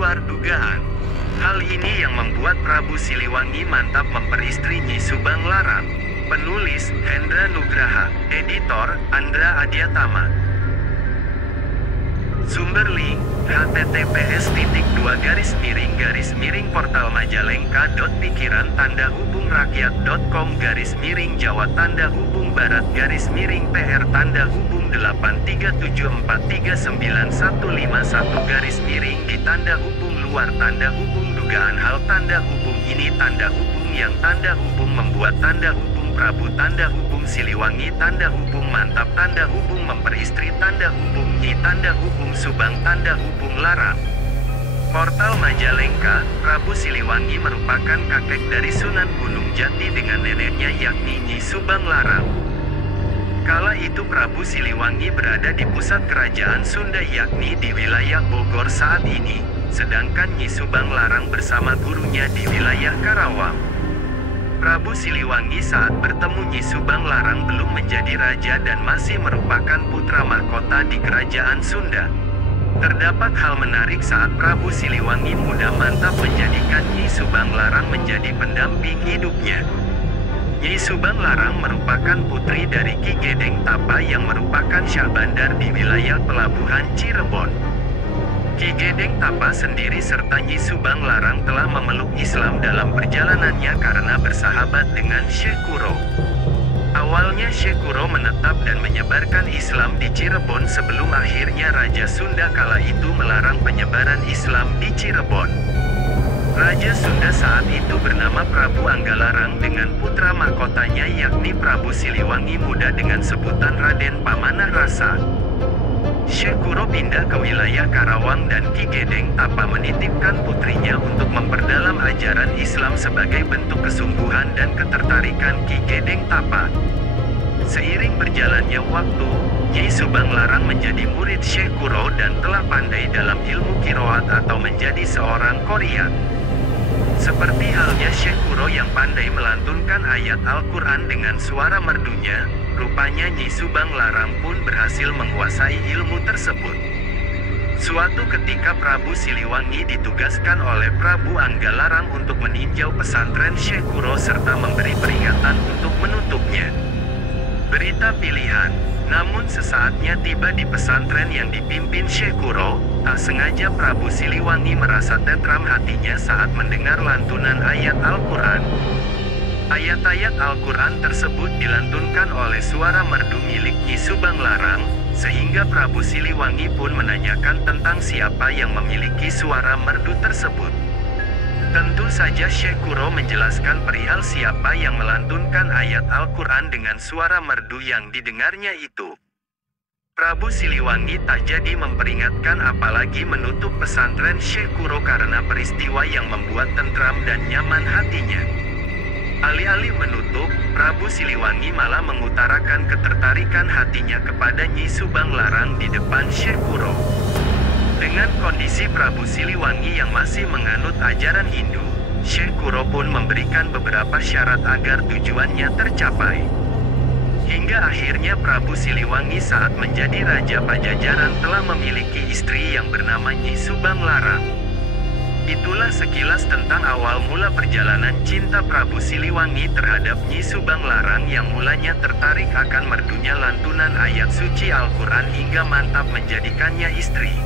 luar dugaan. Hal ini yang membuat Prabu Siliwangi mantap memperistri Nyi Subang Larang. Penulis, Hendra Nugraha. Editor, Andra Adiatama. Sumber link, https://http://rakyat.com/miring-jawa-di-tanda-hubung ini tanda hubung yang tanda hubung membuat tanda hubung Prabu tanda hubung Siliwangi tanda hubung mantap tanda hubung memperistri tanda hubung Nyi tanda hubung Subang tanda hubung Larang. Portal Majalengka, Prabu Siliwangi merupakan kakek dari Sunan Gunung Jati dengan neneknya yakni Nyi Subang Larang. Kala itu Prabu Siliwangi berada di pusat kerajaan Sunda yakni di wilayah Bogor saat ini, sedangkan Nyi Subang Larang bersama gurunya di wilayah Karawang. Prabu Siliwangi saat bertemu Nyi Subang Larang belum menjadi raja dan masih merupakan putra mahkota di kerajaan Sunda. Terdapat hal menarik saat Prabu Siliwangi muda mantap menjadikan Nyi Subang Larang menjadi pendamping hidupnya. Nyi Subang Larang merupakan putri dari Ki Gedeng Tapa yang merupakan syah bandar di wilayah pelabuhan Cirebon. Ki Gedeng Tapa sendiri serta Nyi Subang Larang telah memeluk Islam dalam perjalanannya karena bersahabat dengan Syekh Kuro. Awalnya Syekh Kuro menetap dan menyebarkan Islam di Cirebon sebelum akhirnya Raja Sunda kala itu melarang penyebaran Islam di Cirebon. Raja Sunda saat itu bernama Prabu Anggalarang dengan putra mahkotanya yakni Prabu Siliwangi muda dengan sebutan Raden Pamanah Rasa. Syekh Kuro pindah ke wilayah Karawang dan Ki Gedeng Tapa menitipkan putrinya untuk memperdalam ajaran Islam sebagai bentuk kesungguhan dan ketertarikan Ki Gedeng Tapa. Seiring berjalannya waktu, Nyi Subang Larang menjadi murid Syekh Kuro dan telah pandai dalam ilmu kiroat atau menjadi seorang qoriat. Seperti halnya Syekh Kuro yang pandai melantunkan ayat Al-Quran dengan suara merdunya, rupanya Nyi Subang Larang pun berhasil menguasai ilmu tersebut. Suatu ketika Prabu Siliwangi ditugaskan oleh Prabu Anggalarang untuk meninjau pesantren Syekh Kuro serta memberi peringatan untuk menutupnya. Berita pilihan, namun sesaatnya tiba di pesantren yang dipimpin Syekh Kuro, tak sengaja Prabu Siliwangi merasa tentram hatinya saat mendengar lantunan ayat Al-Quran. Ayat-ayat Al-Quran tersebut dilantunkan oleh suara merdu milik Nyi Subang Larang, sehingga Prabu Siliwangi pun menanyakan tentang siapa yang memiliki suara merdu tersebut. Tentu saja Syekh Kuro menjelaskan perihal siapa yang melantunkan ayat Al-Quran dengan suara merdu yang didengarnya itu. Prabu Siliwangi tak jadi memperingatkan apalagi menutup pesantren Syekh Kuro karena peristiwa yang membuat tentram dan nyaman hatinya. Alih-alih menutup, Prabu Siliwangi malah mengutarakan ketertarikan hatinya kepada Nyi Subang Larang di depan Syekh Kuro. Dengan kondisi Prabu Siliwangi yang masih menganut ajaran Hindu, Syekh Kuro pun memberikan beberapa syarat agar tujuannya tercapai. Hingga akhirnya Prabu Siliwangi saat menjadi Raja Pajajaran telah memiliki istri yang bernama Nyi Subang Larang. Itulah sekilas tentang awal mula perjalanan cinta Prabu Siliwangi terhadap Nyi Subang Larang yang mulanya tertarik akan merdunya lantunan ayat suci Al-Quran hingga mantap menjadikannya istri. *******